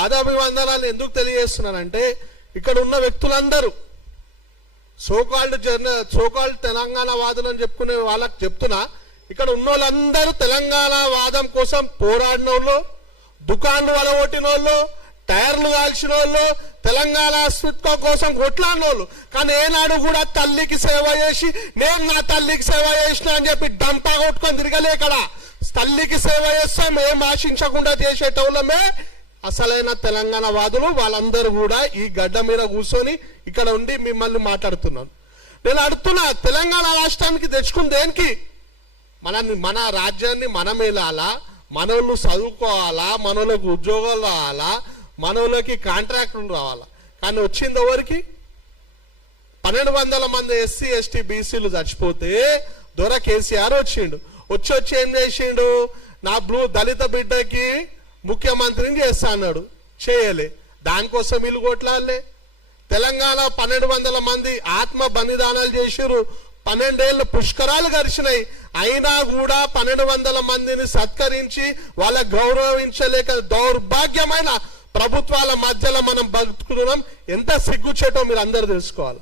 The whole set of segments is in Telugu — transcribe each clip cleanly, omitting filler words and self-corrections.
పాదాభివందనాలు ఎందుకు తెలియజేస్తున్నానంటే ఇక్కడ ఉన్న వ్యక్తులందరూ సోకాల్డ్ తెలంగాణ వాదులని చెప్పుకునే వాళ్ళకి చెప్తున్నా, ఇక్కడ ఉన్న వాళ్ళందరూ తెలంగాణ వాదం కోసం పోరాడిన వాళ్ళు, దుకాన్లు వలగొట్టిన వాళ్ళు, టైర్లు కాల్చిన వాళ్ళు, తెలంగాణ అస్తిత్వం కోసం కొట్లాడిన వాళ్ళు. కానీ ఏనాడు కూడా తల్లికి సేవ చేసి నేను నా తల్లికి సేవ చేసిన అని చెప్పి డంపా కొట్టుకొని తిరగలే. ఇక్కడ తల్లికి సేవ చేస్తాం ఏం ఆశించకుండా చేసేటోళ్ళమే అసలైన తెలంగాణ వాదులు. వాళ్ళందరూ కూడా ఈ గడ్డ మీద కూర్చొని ఇక్కడ ఉండి మిమ్మల్ని మాట్లాడుతున్నాను. నేను అడుగుతున్నా, తెలంగాణ రాష్ట్రానికి తెచ్చుకుని దేనికి? మన రాజ్యాన్ని మనం వెళ్ళాలా, మనోళ్ళు చదువుకోవాలా, మనోళ్ళకి ఉద్యోగాలు రావాలా, మనోళ్ళకి కాంట్రాక్టులు రావాలా. కానీ వచ్చింది ఎవరికి? 1200 మంది ఎస్సీ ఎస్టీ బీసీలు చచ్చిపోతే దొర కేసీఆర్ వచ్చిండు. వచ్చి ఏం చేసిండు? నా దళిత బిడ్డకి ముఖ్యమంత్రిని చేస్తా అన్నాడు, చేయలే. దానికోసం వీళ్ళు కొట్లాడలే. తెలంగాణ 1200 మంది ఆత్మ బలిదానాలు చేసిరు. 12 ఏళ్ళు పుష్కరాలు గడిచినాయి. అయినా కూడా 1200 మందిని సత్కరించి వాళ్ళ గౌరవించలేక దౌర్భాగ్యమైన ప్రభుత్వాల మధ్యలో మనం బతుకుతున్నాం. ఎంత సిగ్గుచేటో మీరు అందరు తెలుసుకోవాలి.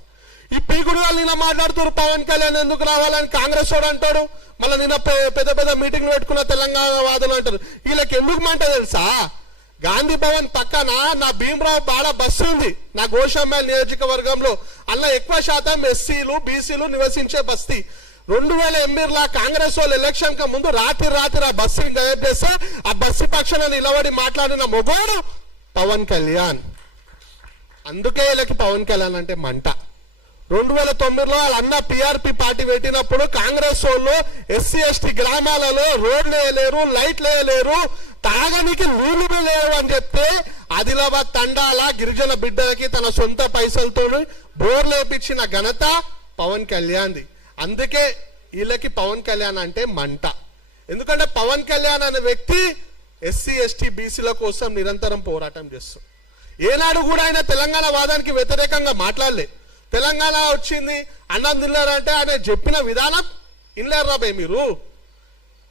ఈ పీకుడు వాళ్ళు నిన్న మాట్లాడుతున్నారు, పవన్ కళ్యాణ్ ఎందుకు రావాలని కాంగ్రెస్ వాడు అంటాడు. మళ్ళీ నిన్న పెద్ద పెద్ద మీటింగ్లు పెట్టుకున్న తెలంగాణ వాదులు అంటారు. వీళ్ళకి ఎందుకు మాట తెలుసా? గాంధీ భవన్ పక్కన నా భీమరావు బాడ బస్సు ఉంది, నా గోషామేల్ నియోజకవర్గంలో. అలా ఎక్కువ శాతం ఎస్సీలు బీసీలు నివసించే బస్తీ. 2008లో కాంగ్రెస్ వాళ్ళు ఎలక్షన్ కి ముందు రాత్రి ఆ బస్సుని గైడ్ చేస్తే ఆ బస్సు పక్షాన నిలబడి మాట్లాడిన మొగోడు పవన్ కళ్యాణ్. అందుకే వీళ్ళకి పవన్ కళ్యాణ్ అంటే మంట. 2009లో వాళ్ళ అన్న పిఆర్పి పార్టీ పెట్టినప్పుడు కాంగ్రెస్ వాళ్ళు ఎస్సీ ఎస్టీ గ్రామాలలో రోడ్లు వేయలేరు, లైట్లు వేయలేరు, తాగనికి నీళ్లు లేవు అని చెప్తే ఆదిలాబాద్ తండాల గిరిజన బిడ్డలకి తన సొంత పైసలతో బోర్లు వేపించిన ఘనత పవన్ కళ్యాణ్ది. అందుకే వీళ్ళకి పవన్ కళ్యాణ్ అంటే మంట. ఎందుకంటే పవన్ కళ్యాణ్ అనే వ్యక్తి ఎస్సీ ఎస్టీ బీసీల కోసం నిరంతరం పోరాటం చేస్తాం. ఏనాడు కూడా ఆయన తెలంగాణ వాదానికి వ్యతిరేకంగా మాట్లాడలే. తెలంగాణ వచ్చింది అన్నం తిన్నారంటే ఆయన చెప్పిన విధానం ఇన్లేరు రాబోయే మీరు.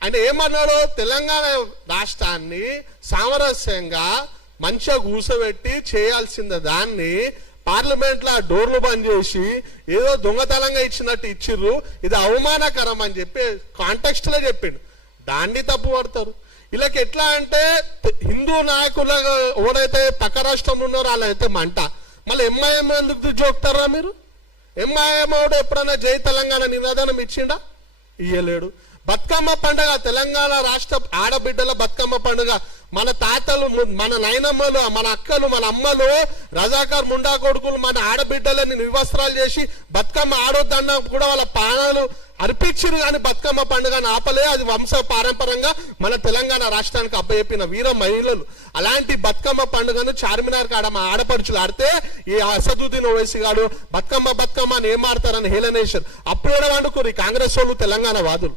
ఆయన ఏమన్నాడు? తెలంగాణ రాష్ట్రాన్ని సామరస్యంగా మంచిగా కూసబెట్టి చేయాల్సిన దాన్ని పార్లమెంట్ లో డోర్లు బంద్ చేసి ఏదో దొంగతనంగా ఇచ్చినట్టు ఇచ్చిర్రు, ఇది అవమానకరం అని చెప్పి కాంటెక్స్ట్ లో చెప్పిండు. దాన్ని తప్పు పడతారు. వీళ్ళకి ఎట్లా అంటే హిందూ నాయకుల ఎవరైతే పక్క రాష్ట్రంలో ఉన్నారో అలా అయితే మంట. మళ్ళీ ఎంఐఎం ఎందుకు జోక్తారా మీరు? ఎంఐఎం ఎప్పుడైనా జై తెలంగాణ నినాదనం ఇచ్చిండా? ఇయ్యలేడు. బతుకమ్మ పండుగ, తెలంగాణ రాష్ట్ర ఆడబిడ్డల బతుకమ్మ పండుగ, మన తాతలు, మన నాయనమ్మలు, మన అక్కలు, మన అమ్మలు, రజాకార్ ముండా కొడుకులు మన ఆడబిడ్డలని నిర్వస్త్రాలు చేసి బతుకమ్మ ఆడొద్దన్న కూడా వాళ్ళ ప్రాణాలు అర్పించారు. కానీ బతుకమ్మ పండుగను ఆపలే. అది వంశ పారంపరంగా మన తెలంగాణ రాష్ట్రానికి అప్పచెప్పిన వీర మహిళలు. అలాంటి బతుకమ్మ పండుగను చార్మినార్ కాడ మా ఆడపడుచులు ఆడితే ఈ అసదుద్దీన్ ఓవైసీ గాడు బతుకమ్మ అని ఏం ఆడతారని హేళనేశారు. అప్పుడు వండుకోరు ఈ కాంగ్రెస్ వాళ్ళు తెలంగాణ వాదులు.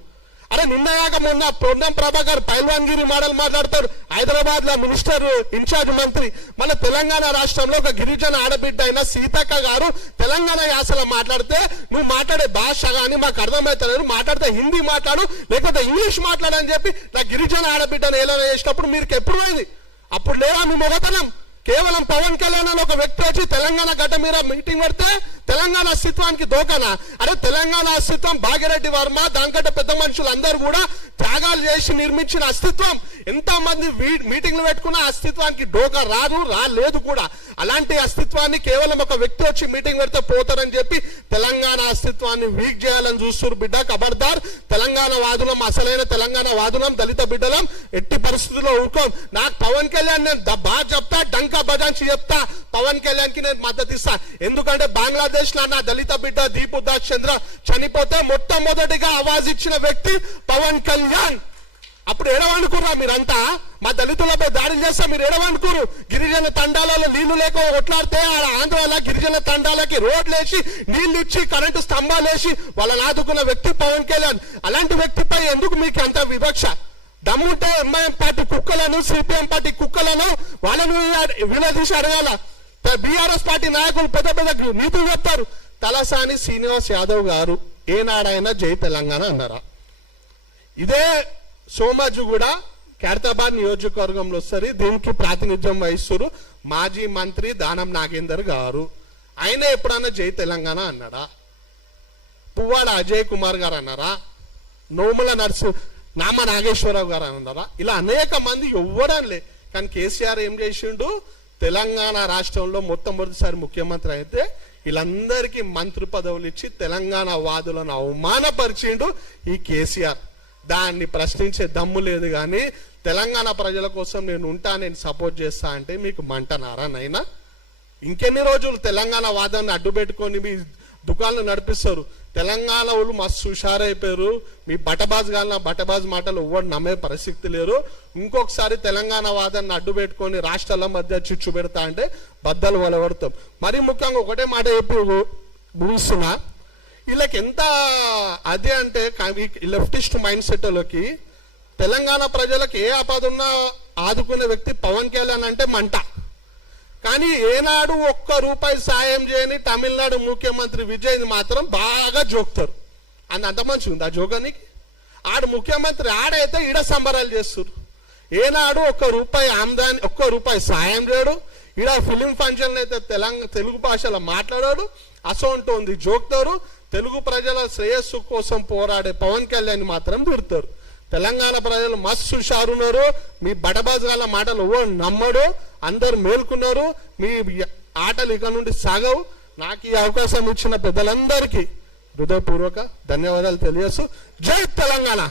అరే నిన్నగాక మొన్న పొన్నం ప్రభాకర్ పైల్వాన్గిరి మోడల్ మాట్లాడతారు. హైదరాబాద్ లో మినిస్టర్ ఇన్ఛార్జ్ మంత్రి. మన తెలంగాణ రాష్ట్రంలో ఒక గిరిజన ఆడబిడ్డ అయిన సీతక్క గారు తెలంగాణ యాసలో మాట్లాడితే నువ్వు మాట్లాడే భాష కానీ మాకు అర్థమవుతుంది, మాట్లాడితే హిందీ మాట్లాడు లేకపోతే ఇంగ్లీష్ మాట్లాడని చెప్పి నా గిరిజన ఆడబిడ్డను ఏలైనా చేసినప్పుడు మీరు ఎప్పుడు పోయింది? అప్పుడు లేదా మీ మొగతనం? కేవలం పవన్ కళ్యాణ్ అని ఒక వ్యక్తి వచ్చి తెలంగాణ గడ్డ మీద మీటింగ్ పెడితే తెలంగాణ అస్తిత్వానికి దోకనా? అరే తెలంగాణ అస్తిత్వం భాగ్యరెడ్డి వర్మ దానికంటే పెద్ద మనుషులు అందరూ కూడా త్యాగాలు చేసి నిర్మించిన అస్తిత్వం. ఎంత మంది మీటింగ్లు పెట్టుకున్న అస్తిత్వానికి డోకా రాలేదు కూడా. అలాంటి అస్తిత్వాన్ని కేవలం ఒక వ్యక్తి వచ్చి మీటింగ్ పెడితే పోతారని చెప్పి తెలంగాణ అస్తిత్వాన్ని వీక్ చేయాలని చూస్తున్నారు. బిడ్డ ఖబర్దార్, తెలంగాణ వాదులం, అసలైన తెలంగాణ వాదులం, దళిత బిడ్డలం ఎట్టి పరిస్థితుల్లో ఊరుకోం. నాకు పవన్ కళ్యాణ్ నేను బాగా చెప్తా, డంకా బజాంచి చెప్తా, పవన్ కళ్యాణ్ కి నేను మద్దతు ఇస్తా. ఎందుకంటే బంగ్లాదేశ్ లో నా దళిత బిడ్డ దీపు దాస్ చంద్ర చనిపోతే మొట్టమొదటిగా ఆవాజ్ ఇచ్చిన వ్యక్తి పవన్ కళ్యాణ్. అప్పుడు ఎడవనుకురా మీరంతా? మా దళితులపై దాడులు చేస్తా మీరు ఎడవనుకురు? గిరిజన తండాలలో నీళ్లు లేక కొట్లాడితే ఆంధ్రాలో గిరిజన తండాలకి రోడ్లు వేసి నీళ్లు ఇచ్చి కరెంటు స్తంభాలు వేసి వాళ్ళని ఆదుకున్న వ్యక్తి పవన్ కళ్యాణ్. అలాంటి వ్యక్తిపై ఎందుకు మీకు అంత వివక్ష? దమ్ముంటే ఎంఐఎం పార్టీ కుక్కలను, సిపిఎం పార్టీ కుక్కలను వాళ్ళను వినదీసి అడగాల. బీఆర్ఎస్ పార్టీ నాయకులు పెద్ద పెద్ద నీతులు చెప్తారు. తలసాని శ్రీనివాస్ యాదవ్ గారు ఏనాడైనా జై తెలంగాణ అన్నారా? ఇదే సోమాజు కూడా ఖైరతాబాద్ నియోజకవర్గంలో వస్తుంది. దీనికి ప్రాతినిధ్యం వహిస్తారు మాజీ మంత్రి దానం నాగేందర్ గారు. ఆయన ఎప్పుడన్నా జై తెలంగాణ అన్నాడా? పువ్వాడ అజయ్ కుమార్ గారు అన్నారా? నోముల నామ నాగేశ్వరరావు గారు అన్నారా? ఇలా అనేక మంది ఎవ్వరనిలే. కానీ కేసీఆర్ ఏం చేసిండు? తెలంగాణ రాష్ట్రంలో మొట్టమొదటిసారి ముఖ్యమంత్రి అయితే వీళ్ళందరికీ మంత్రి పదవులు ఇచ్చి తెలంగాణ వాదులను అవమానపరిచిండు ఈ కేసీఆర్. దాన్ని ప్రశ్నించే దమ్ము లేదు. కానీ తెలంగాణ ప్రజల కోసం నేను ఉంటా, నేను సపోర్ట్ చేస్తా అంటే మీకు మంటనారా నైనా? ఇంకెన్ని రోజులు తెలంగాణ వాదాన్ని అడ్డు పెట్టుకొని మీ దుకాణాలు నడిపిస్తారు? తెలంగాణ వాళ్ళు మస్తు హుషారైపోయారు. మీ బటబాజ్ మాటలు ఎవ్వరు నమ్మే పరిస్థితి లేరు. ఇంకొకసారి తెలంగాణ వాదాన్ని అడ్డు పెట్టుకొని రాష్ట్రాల మధ్య చిచ్చు పెడతా అంటే బద్దలు వలవడతాం. మరీ ముఖ్యంగా ఒకటే మాట చెప్పి ముగిస్తున్నా, వీళ్ళకి ఎంత అదే అంటే లెఫ్టిస్ట్ మైండ్ సెట్లోకి తెలంగాణ ప్రజలకు ఏ ఆపద ఉన్నా ఆదుకునే వ్యక్తి పవన్ కళ్యాణ్ అంటే మంట. కానీ ఏనాడు ఒక్క రూపాయి సాయం చేయని తమిళనాడు ముఖ్యమంత్రి విజయ్ని మాత్రం బాగా జోక్తారు. అంత మంచి ఉంది ఆ జోగానికి. ఆడు ముఖ్యమంత్రి ఆడైతే ఈడ సంబరాలు చేస్తారు. ఏనాడు ఒక్క రూపాయి ఆమ్దాని, ఒక్క రూపాయి సాయం చేయడు. ఈడ ఫిలిం ఫంక్షన్ అయితే తెలుగు భాషలో మాట్లాడాడు. అసోంటోంది జోక్తారు. తెలుగు ప్రజల శ్రేయస్సు కోసం పోరాడే పవన్ కళ్యాణ్ మాత్రం తిడతారు. తెలంగాణ ప్రజలు మస్తు హుషారున్నారు. మీ బటబాజాల మాటలు నమ్మడు. అందరు మేల్కున్నారు. మీ ఆటలు ఇక నుండి సాగవు. నాకు ఈ అవకాశం ఇచ్చిన పెద్దలందరికీ హృదయపూర్వక ధన్యవాదాలు తెలియజేస్తూ జై తెలంగాణ.